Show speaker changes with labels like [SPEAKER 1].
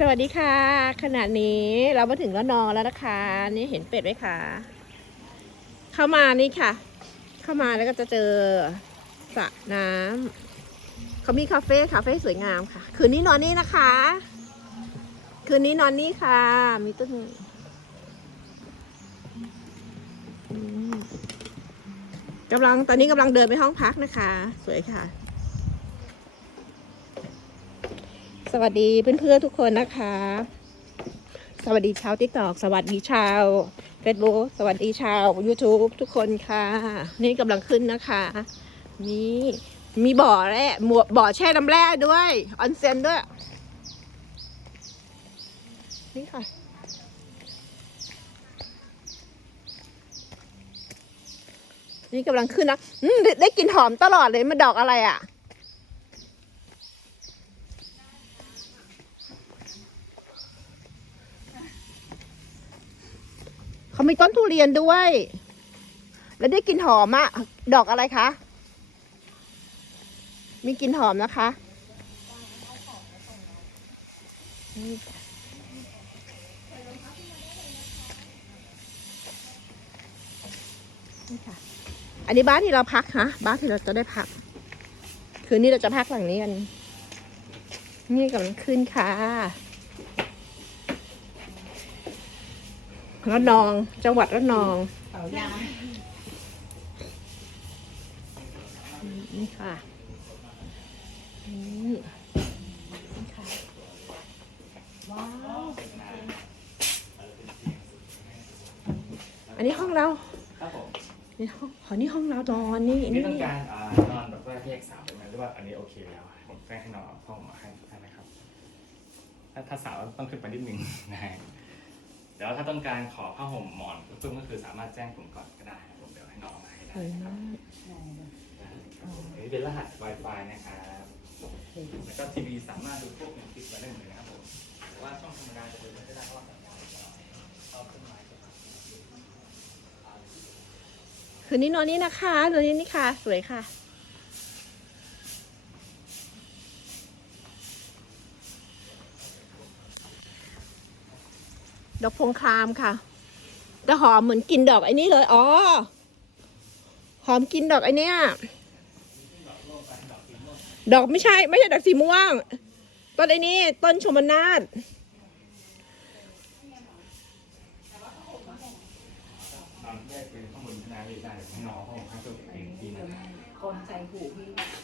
[SPEAKER 1] สวัสดีค่ะ ขณะนี้เรามาถึงระนองแล้วนะคะ นี่เห็นเป็ดไหมคะเข้ามานี่ค่ะ เข้ามาแล้วก็จะเจอสระน้ำเขามีคาเฟ่คาเฟ่สวยงามค่ะ คืนนี้นอนนี่นะคะ คืนนี้นอนนี่ค่ะ มีต้นกำลังตอนนี้กำลังเดินไปห้องพักนะคะ สวยค่ะ สวัสดีเพื่อนๆทุกคนนะคะ สวัสดีชาวติ๊กตอกสวัสดีชาวเฟซบุ๊กสวัสดีชาว YouTube ทุกคนค่ะ นี่กำลังขึ้นนะคะนี่มีบ่อแร่หมวบ่อแช่น้ำแร่ด้วยออนเซ็นด้วย นี่ค่ะนี่กำลังขึ้นนะอืมได้ได้กลิ่นหอมตลอดเลยมันดอกอะไรอะ เขามีต้นทุเรียนด้วย แล้วได้กลิ่นหอมอะดอกอะไรคะ มีกลิ่นหอมนะคะนี่ค่ะนี่ค่ะ อันนี้บ้านที่เราพักฮะ บ้านที่เราจะได้พัก คืนนี้เราจะพักหลังนี้กัน นี่กำลังขึ้นค่ะ ระนอง จังหวัดระนอง
[SPEAKER 2] เป่ายาง
[SPEAKER 1] นี่ค่ะนี่นี่ค่ะว้าวอันนี้ห้องเรา
[SPEAKER 3] ครับผม
[SPEAKER 1] นี่ห้องขอนี่ห้องเรานอนนี่
[SPEAKER 3] นี่
[SPEAKER 1] นี่
[SPEAKER 3] ต้อง
[SPEAKER 1] นี่
[SPEAKER 3] การอ่านอนแบบว่าแยกสาวได้ไหมหรือว่าอันนี้โอเคแล้วผมแจ้งให้นอนเอาห้องมาให้ได้ไหมครับ ถ้าถ้าสาวต้องขึ้นไปนิดนึงนะฮะ เดี๋ยวถ้าต้องการขอผ้าห่มหมอนเพิ่มก็คือสามารถแจ้งผมก่อนก็ได้ครับผมเดี๋ยวให้น้องมาให้
[SPEAKER 1] ส
[SPEAKER 3] ได้
[SPEAKER 1] วย
[SPEAKER 3] ครั
[SPEAKER 1] มา
[SPEAKER 3] บ
[SPEAKER 1] ก
[SPEAKER 3] ได้ครับผมอันนี้เป็นรหัส Wi-Fi นะครับแล้วก็ทีวีสามารถดูพวกเน็ตฟลิกซ์มาได้หมดเลยนะครับผมแต่ว่าช่องธรรมดาจะดูไม่ได้เพราะว่าสัญญาณจะเอาขึ้นมาจะตัด
[SPEAKER 1] คืนนี้นอนนี่นะคะนอนนี่นี่ค่ะ สวยค่ะ ดอกพงคามค่ะ แต่หอมเหมือนกินดอกไอ้นี่เลย อ๋อ หอมกินดอกไอ้นี่ดอกไม่ใช่ ไม่ใช่ดอกสีม่วง ต้นไอ้นี่ต้นชมนานนาดทคนใจหูพี่